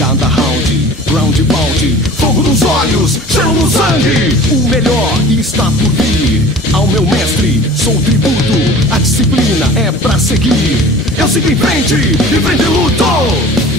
cada round, ground pound, fogo nos olhos, gelo no sangue. O melhor está por vir. Ao meu mestre, sou tributo. A disciplina é pra seguir. Eu sigo em frente e luto.